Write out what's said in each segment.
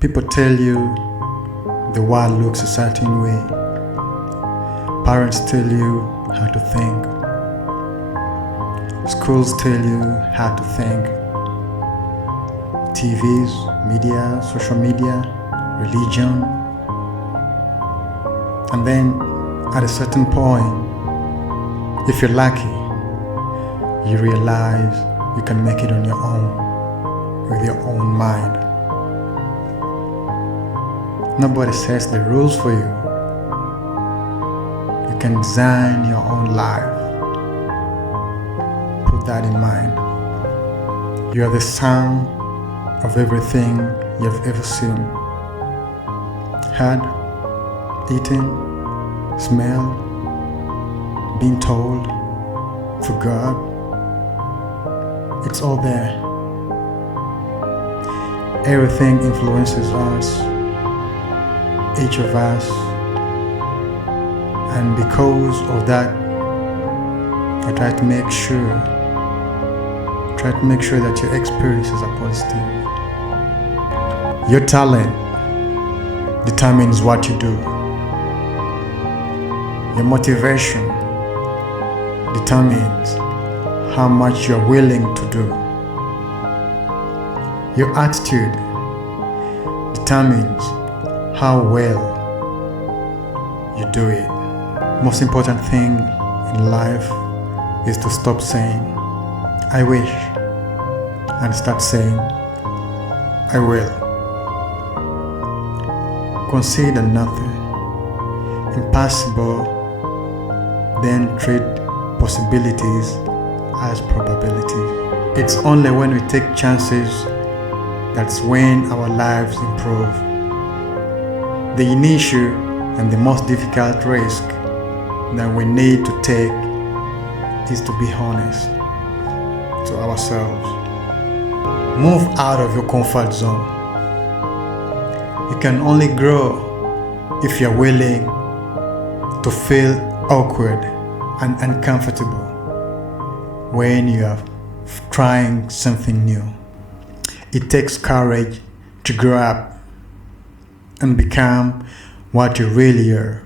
People tell you the world looks a certain way. Parents tell you how to think. Schools tell you how to think. TVs, media, social media, religion. And then at a certain point, if you're lucky, you realize you can make it on your own, with your own mind. Nobody sets the rules for you. You can design your own life. Put that in mind. You are the sum of everything you've ever seen, heard, eaten, smelled, been told, forgot. It's all there. Everything influences us, each of us, and because of that, I try to make sure that your experiences are positive. Your talent determines what you do. Your motivation determines how much you're willing to do. Your attitude determines how well you do it. Most important thing in life is to stop saying, I wish, and start saying, I will. Consider nothing impossible, then treat possibilities as probability. It's only when we take chances that's when our lives improve. The initial and the most difficult risk that we need to take is to be honest to ourselves. Move out of your comfort zone. You can only grow if you're willing to feel awkward and uncomfortable when you are trying something new. It takes courage to grow up and become what you really are.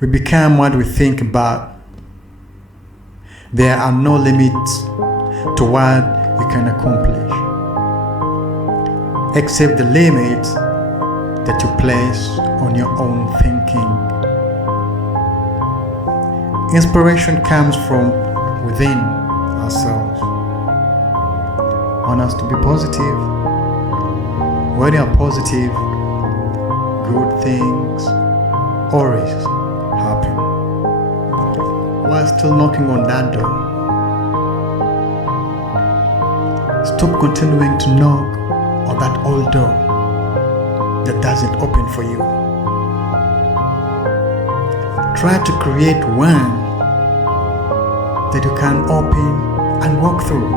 We become what we think about. There are no limits to what you can accomplish, except the limits that you place on your own thinking. Inspiration comes from within ourselves. Want us to be positive. When you're positive, good things always happen. While still knocking on that door, stop continuing to knock on that old door that doesn't open for you. Try to create one that you can open and walk through.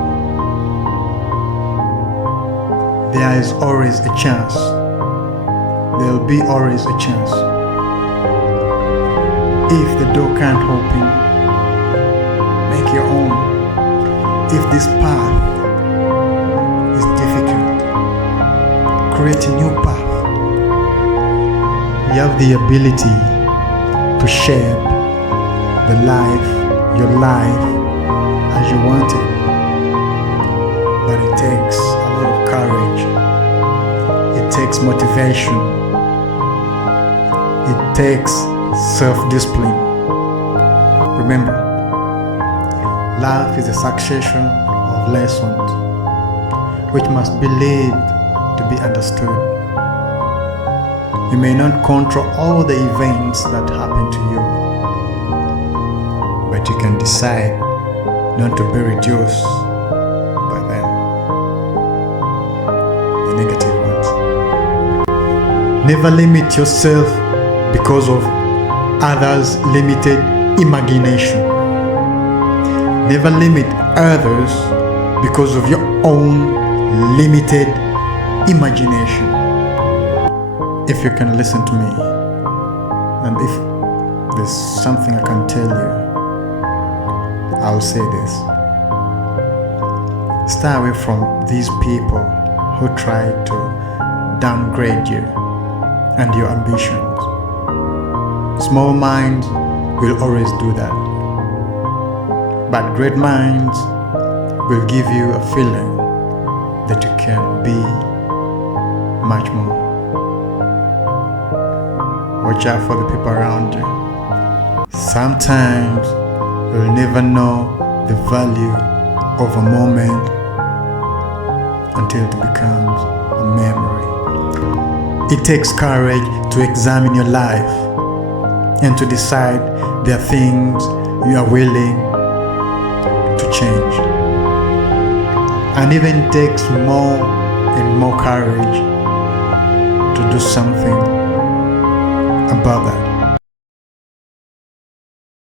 There is always a chance. There will be always a chance. If the door can't open, make your own. If this path is difficult, create a new path. You have the ability to shape your life as you want it. But it takes a lot of courage. It takes motivation. It takes self-discipline. Remember, life is a succession of lessons which must be lived to be understood. You may not control all the events that happen to you, but you can decide not to be reduced by them, the negative ones. Never limit yourself because of others' limited imagination. Never limit others because of your own limited imagination. If you can listen to me, and if there's something I can tell you, I'll say this. Stay away from these people who try to downgrade you and your ambitions. Small minds will always do that. But great minds will give you a feeling that you can be much more. Watch out for the people around you. Sometimes you'll never know the value of a moment until it becomes a memory. It takes courage to examine your life and to decide there are things you are willing to change. And even takes more and more courage to do something about that.